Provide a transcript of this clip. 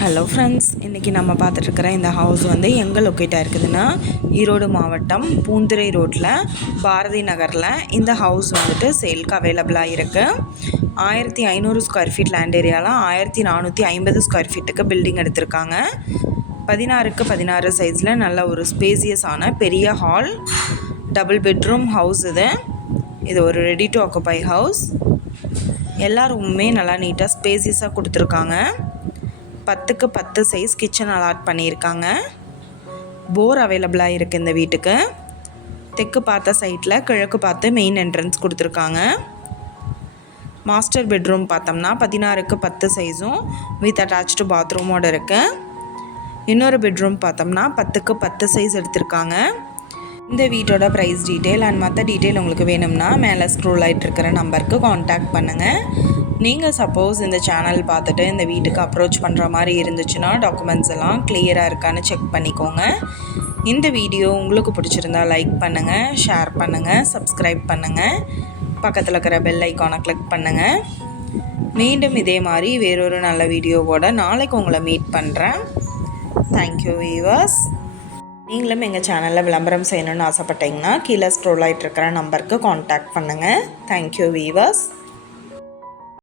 Hello friends இன்றைக்கி நம்ம பார்த்துட்ருக்கிற இந்த ஹவுஸ் வந்து எங்கே லொக்கேட்டாக இருக்குதுன்னா ஈரோடு மாவட்டம் பூந்துரை ரோட்டில் பாரதி நகரில் இந்த ஹவுஸ் வந்துட்டு சேல்க்கு அவைலபிளாக இருக்குது ஆயிரத்தி ஐநூறு ஸ்கொயர் ஃபீட் லேண்ட் ஏரியாவில் ஆயிரத்தி நானூற்றி ஐம்பது ஸ்கொயர் ஃபீட்டுக்கு பில்டிங் எடுத்திருக்காங்க. பதினாறுக்கு பதினாறு சைஸில் நல்ல ஒரு ஸ்பேசியஸான பெரிய ஹால் டபுள் பெட்ரூம் ஹவுஸ் இது. இது ஒரு ரெடி டு ஆக்குபை ஹவுஸ் எல்லா ரூமுமே நல்லா நீட்டாக ஸ்பேசியஸாக கொடுத்துருக்காங்க. பத்துக்கு பத்து சைஸ் கிச்சன் அலாட் பண்ணியிருக்காங்க. போர் அவைலபிளாக இருக்குது இந்த வீட்டுக்கு. தெற்கு பார்த்த சைட்டில் கிழக்கு பார்த்து மெயின் என்ட்ரன்ஸ் கொடுத்துருக்காங்க. மாஸ்டர் பெட்ரூம் பார்த்தோம்னா பதினாறுக்கு பத்து சைஸும் வித் அட்டாச்சு பாத்ரூமோடு இருக்குது இன்னொரு பெட்ரூம் பார்த்தோம்னா பத்துக்கு பத்து சைஸ் எடுத்திருக்காங்க. இந்த வீட்டோட ப்ரைஸ் டீட்டெயில் அண்ட் மற்ற டீட்டெயில் உங்களுக்கு வேணும்னா மேலே ஸ்க்ரோல் ஆகிட்டு இருக்கிற நம்பருக்கு காண்டாக்ட் பண்ணுங்கள் நீங்கள் சப்போஸ் இந்த சேனல் பார்த்துட்டு இந்த வீட்டுக்கு அப்ரோச் பண்ணுற மாதிரி இருந்துச்சுன்னா டாக்குமெண்ட்ஸ் எல்லாம் கிளியராக இருக்கான்னு செக் பண்ணிக்கோங்க. இந்த வீடியோ உங்களுக்கு பிடிச்சிருந்தா லைக் பண்ணுங்கள் ஷேர் பண்ணுங்கள் சப்ஸ்கிரைப் பண்ணுங்கள் பக்கத்தில் இருக்கிற பெல் ஐக்கானை கிளிக் பண்ணுங்கள் மீண்டும் இதே மாதிரி வேறொரு நல்ல வீடியோவோட நாளைக்கு உங்களை மீட் பண்ணுறேன் தேங்க்யூ வீவர்ஸ் நீங்களும் எங்கள் சேனலில் விளம்பரம் செய்யணும்னு ஆசைப்பட்டீங்கன்னா கீழே ஸ்க்ரோல் ஆகிட்டு இருக்கிற நம்பருக்கு காண்டாக்ட் பண்ணுங்கள் தேங்க்யூ வீவர்ஸ்